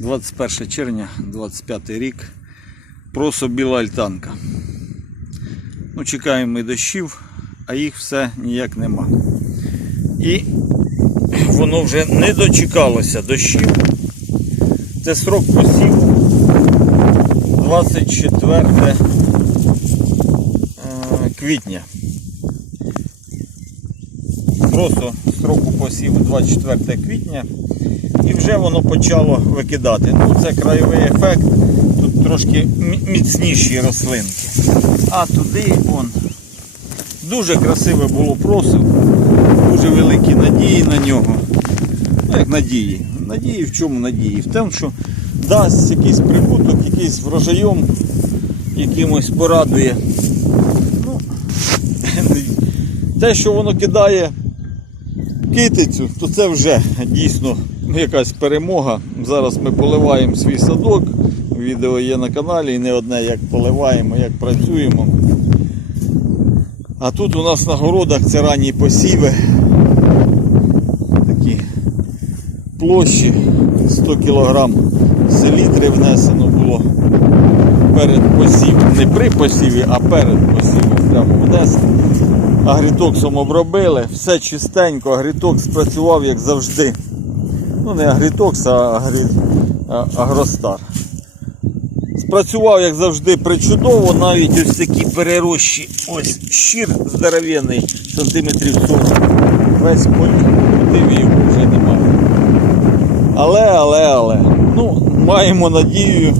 21 червня, 25 рік. Просо біла альтанка. Ну, чекаємо ми дощів, а їх все ніяк нема. І воно вже не дочекалося дощів. Це срок посіву 24 е, квітня. Просто строку посіву 24 квітня і вже воно почало викидати. Ну, це краєвий ефект, тут трошки міцніші рослинки. А туди он. Дуже красиве було просив, дуже великі надії на нього. Ну, як надії. Надії в чому надії? В тому, що дасть якийсь прибуток, якийсь врожайом якимось порадує. Ну, те, що воно кидає китицю, то це вже дійсно якась перемога. Зараз ми поливаємо свій садок. Відео є на каналі і не одне, як поливаємо, як працюємо. А тут у нас на городах це ранні посіви. Такі площі 100 кг селітри внесено було перед посівом. Не при посіві, а перед посівом прямо внесено. Агрітоксом обробили, все чистенько, агрітокс спрацював як завжди. Ну не агрітокс, а агрі... агростар. Спрацював, як завжди, причудово, навіть ось такі перерощі. Ось щир здоровенний, сантиметрів 40. Весь його вже немає. Але, але, але. Ну, маємо надію,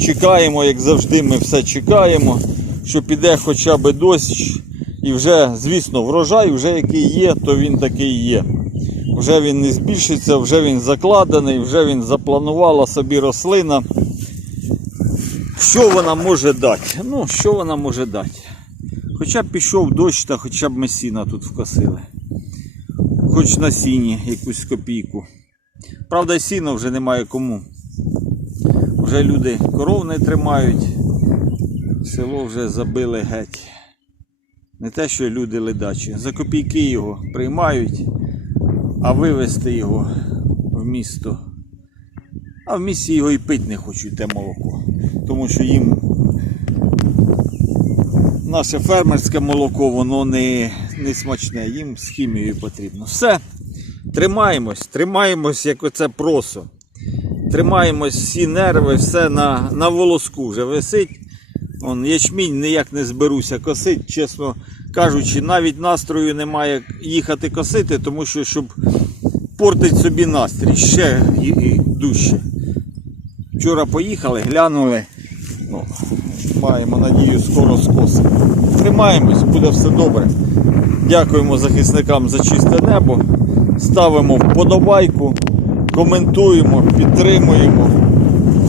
чекаємо, як завжди, ми все чекаємо, що піде хоча б дощ. І вже, звісно, врожай, вже який є, то він такий є. Вже він не збільшиться, вже він закладений, вже він запланувала собі рослина. Що вона може дати? Ну, що вона може дати? Хоча б пішов дощ, та хоча б ми сіна тут вкосили. Хоч на сіні якусь копійку. Правда, сіно вже немає кому. Вже люди коров не тримають, село вже забили геть. Не те, що люди ледачі. За копійки його приймають, а вивезти його в місто. А в місті його і пити не хочуть те молоко. Тому що їм наше фермерське молоко, воно не, не смачне, їм з хімією потрібно. Все. Тримаємось, тримаємось, як оце просо. Тримаємось всі нерви, все на, на волоску вже висить. Он, ячмінь ніяк не зберуся косить, чесно кажучи, навіть настрою немає їхати косити, тому що щоб портить собі настрій ще дужче. Вчора поїхали, глянули. Ну, маємо надію, скоро скосимо. Тримаємось, буде все добре. Дякуємо захисникам за чисте небо. Ставимо вподобайку, коментуємо, підтримуємо.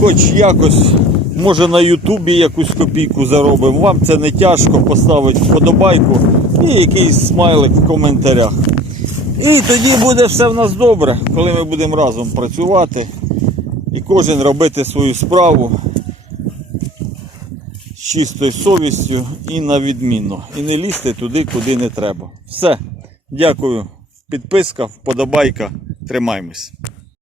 Хоч якось, може на Ютубі якусь копійку заробимо. Вам це не тяжко поставити вподобайку і якийсь смайлик в коментарях. І тоді буде все в нас добре, коли ми будемо разом працювати і кожен робити свою справу з чистою совістю і на відмінно. І не лізти туди, куди не треба. Все. Дякую. Підписка, вподобайка. Тримаємось.